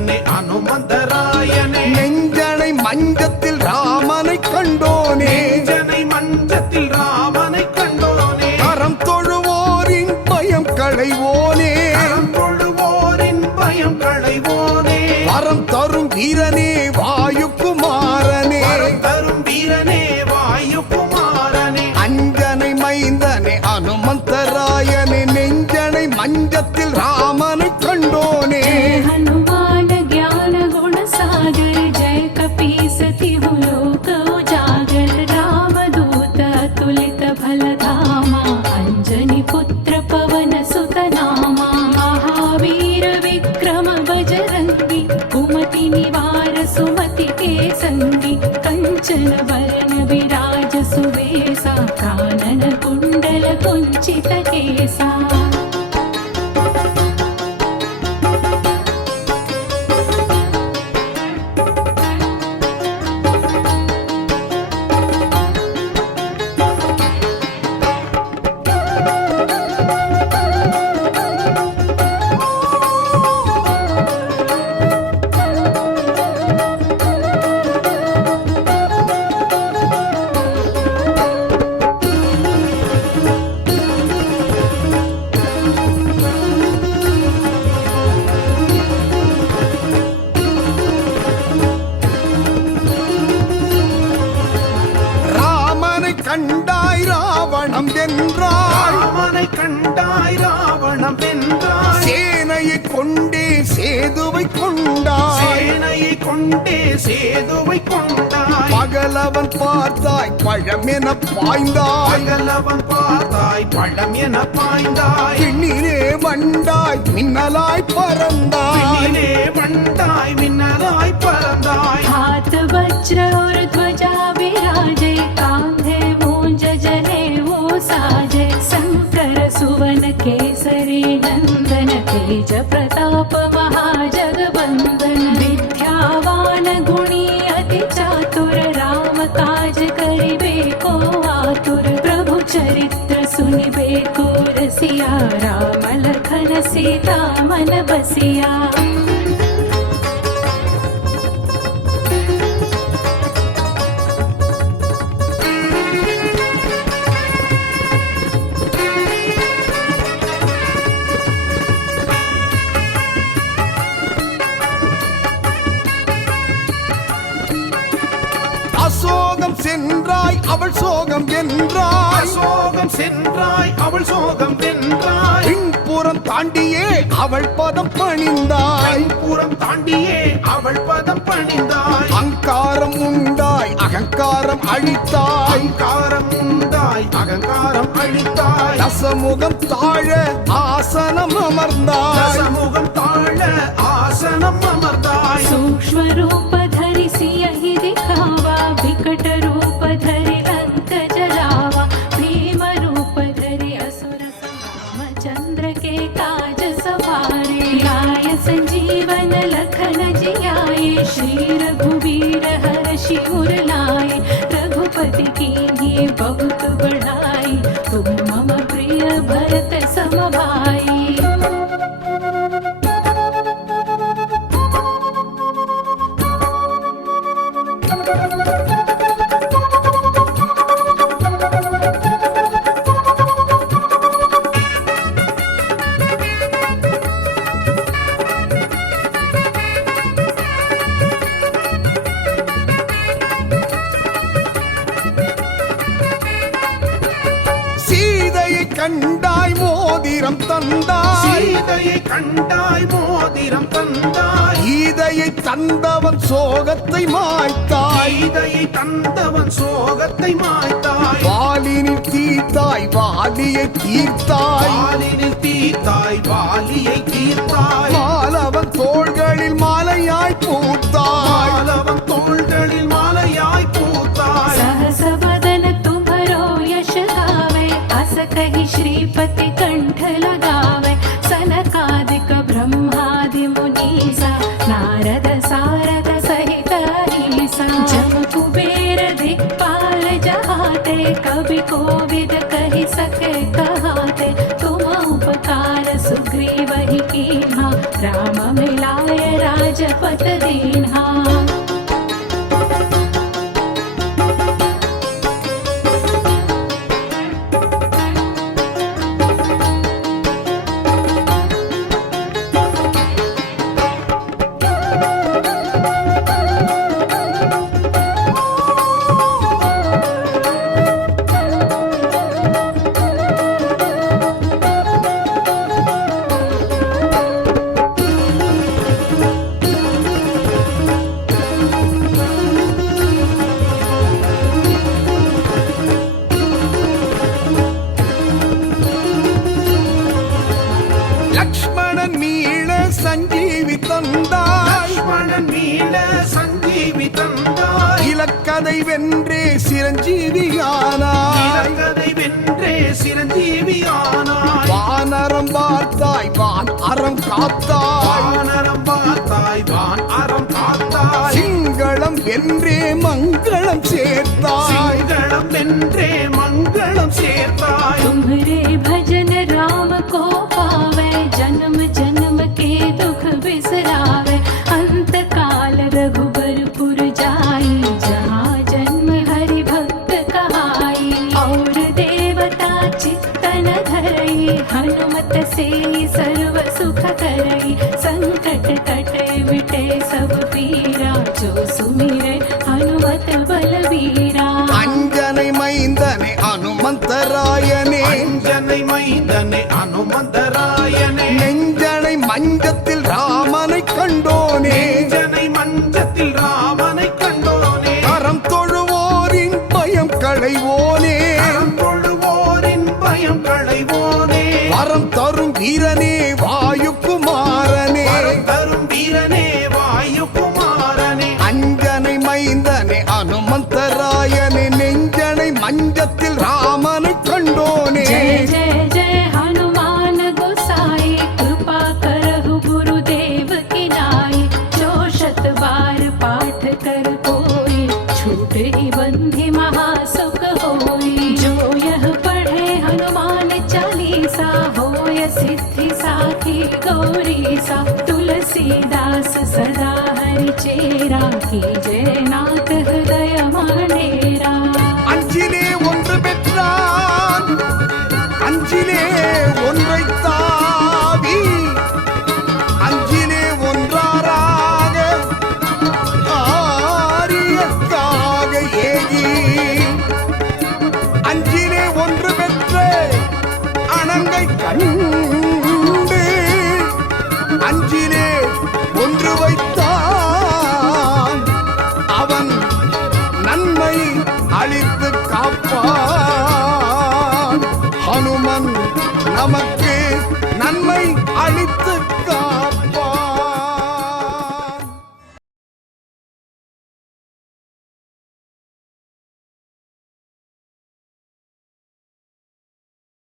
மைந்தனே அனுமந்தராயனே நெஞ்சனை மஞ்சத்தில் ராமனை கண்டோனே நெஞ்சனை மஞ்சத்தில் ராமனை கண்டோனே கரம் தொழுவோரின் பயம் களைவோனே கரம் தொழுவோரின் பயம் களைவோனே வரம் தரும் வீரனே வாயுகுமாரனே வரம் தரும் வீரனே வாயுகுமாரனே அஞ்சனை மைந்தனே அனுமந்தராயனே நெஞ்சனை மஞ்சத்தில் ராமனை கண்டோனே हनुमान ज्ञान गुण सागर जय कपीसति लोक उजागर रामदूत तुलित बल धामा अंजनी पुत्र पवन सुत नामा महावीर विक्रम बजरंगी कुमति निवार सुमति के संगी कंचन वरण विराज सुवेसा कानन कुंडल कुंचित केसा கண்டாய் ராவணம் வென்றாய் ராமனை கண்டாய் ராவணம் வென்றாய் சேனையை கொண்டே சேதுவை கொண்டாய் சேனையை கொண்டே சேதுவை கொண்டாய் பகலவன் பார்த்தாய் பழமென பாய்ந்தாய் பகலவன் பார்த்தாய் பழம் என பாய்ந்தாய் பின்னிலே வண்டாய் மின்னலாய் பறந்தாய் பின்னிலே வண்டாய் மின்னலாய் பறந்தாய் हाथ वज्र और ध्वजा विराजे कांधे मूंज जने वो साजे शंकर सुवन केसरी नंदन तेज प्रताप महाजगवंदन विद्यावान गुणी अति चातुर राम काज करिबे को आतुर प्रभु चरित्र सुनिबे को रसिया राम लखन सीता मन बसिया அசோகம் சென்றாய் அவள் சோகம் வென்றாய் சோகம் சென்றாய் அவள் சோகம் வென்றாய் பின்புறம் தாண்டியே அவள் பதம் பணிந்தாய் புறம் தாண்டியே அவள் பதம் பணிந்தாய் அங்காரம் உண்டாய் அகங்காரம் அழித்தாய் அகங்காரம் உண்டாய் அகங்காரம் அழித்தாய் ரசமுகம் தாழ ஆசனம் அமர்ந்தாய் சமூகம் தாழ ஆசனம் அமர்ந்தாய் सूक्ष्म रूप धरि सियहि दिखावा विकट रूप धरि लंक जलावा भीम रूप धरि असुर रामचंद्र के काज सवारे लाय संजीवन लखन जियाए श्री रघुवीर हर्षि उर लाए रघुपति कीन्ही बहुत बढ़ाई तुम मम प्रिय भरत सम भाई சீதையை கண்டாய் மோதிரம் தந்தாய் சீதையை கண்டாய் மோதிரம் தந்தாய் கீதையை தந்தவன் சோகத்தை மாய்த்தாய் சீதையை தந்தவன் சோகத்தை மாய்த்தாய் வாலினில் தீர்த்தாய் வாலியை தீர்த்தாய் வாலினில் தீர்த்தாய் வாலியை தீர்த்தாய் மாலவன் தோள்களில் மாலையாய் பூத்தாய் மாலவன் தோள்களில் மாலையாய் பூத்தாய் सहस वदन तुम्हरो यश गावे अस कहि श्रीपति कंठ लगावे सनकादिक ब्रह्मादि मुनीसा नारद सारद सहित ईसा जम कुबेर दिक्पाल जहाते कवि कोविद कहि सके कहाते तुम उपकार सुग्रीव ही कीन्हा राम मिलाय राज हनुमत दीन्हा। லக்ஷ்மணன் மீள சஞ்சீவி தந்தாய், லக்ஷ்மணன் மீள சஞ்சீவி தந்தாய், இலக்கதை வென்றே சிரஞ்சீவியானாய், இலக்கதை வென்றே சிரஞ்சீவியானாய், வானரம் பார்த்தாய் வான் அறம் காத்தாய், வானரம் பார்த்தாய் வான் அறம் காத்தாய், சிங்களம் வென்றே மங்களம் சேர்த்தாய், சிங்களம் வென்றே மங்களம் சேர்த்தாய்। तुम्हारे भजन राम को पावे, जन्म जन्म के दुख बिसरावे, अंत काल रघुबरपुर जाई, जहाँ जन्म हरि भक्त कहाई, और देवता चित्तन धरई, हनुमत से सर्व सुख करई, संकट कटे मिटे सब पीरा, जो सुमिरे हनुमत बलवीरा। அஞ்சனை மைந்தனை அனுமந்தராயனே, அஞ்சனை மைந்தனே அனுமந்தராயனே, நெஞ்சனை மஞ்சத்தில் ராமனை கண்டோனே, நெஞ்சனை மஞ்சத்தில் ராமனை கண்டோனே, அறம் தொழுவோரின் பயம் களைவோனே, அறம் தொழுவோரின் பயம் களைவோனே, வரம் தரும் வீரனே வாயுகுமாரனே, வரம் தரும் வீரனே வாயுகுமாரனே, அஞ்சனை மைந்தனை அனுமந்தராயனே, நெஞ்சனை மஞ்சத்தில் ராமனை கண்டோனே। जय जय जय हनुमान गोसाई, कृपा करहु गुरुदेव की नाई, जो शत बार पाठ कर कोई, छूट ही बंधि महासुख होई, जो यह पढ़े हनुमान चालीसा, होय सिद्धि साखी गौरीसा, तुलसीदास सदा हरि चेरा, की जय नाथ हृदय मानेरा। அஞ்சிலே ஒன்று பெற்றான், அஞ்சிலே ஒன்றை தாவி, அஞ்சிலே ஒன்றாராக ஆரியக்காக ஏகி, அஞ்சிலே ஒன்று பெற்ற அணங்கை கண்டு, அஞ்சிலே ஒன்று வைத்தான், அவன் நன்மை அளித்து காப்பான், ஹனுமன் நமக்கு நன்மை அளித்து காப்பான்।